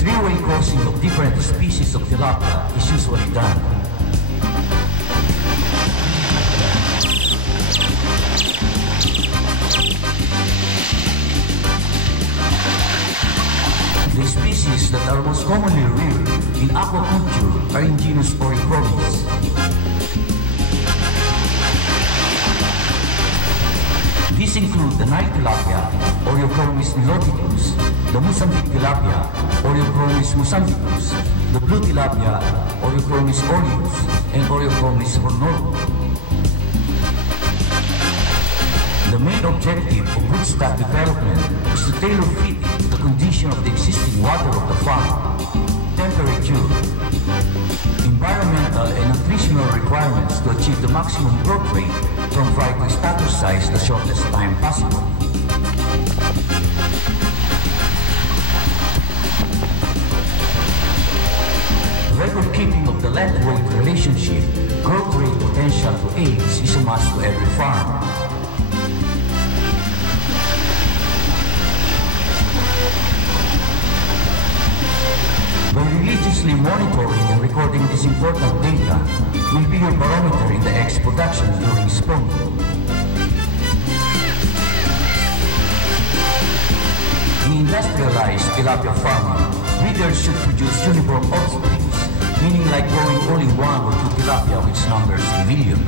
Three-way crossing of different species of tilapia is usually done. The species that are most commonly reared in aquaculture are in genus Oreochromis. These include the Nile tilapia, Oreochromis niloticus, the Mozambique tilapia, Oreochromis mozambicus, the blue tilapia, Oreochromis aureus, and Oreochromis hornorum. The main objective of broodstock development is to tailor fit it to the condition of the existing water of the farm, temperature, environmental and nutritional requirements to achieve the maximum growth rate from fry to status size the shortest time possible. Record keeping of the length-weight relationship, growth rate potential to age is a must to every farm. By religiously monitoring and recording this important data will be your barometer in the eggs production during spawning. In industrialized tilapia farming, breeders should produce uniform offsprings, meaning like growing only one or two tilapia which numbers in millions.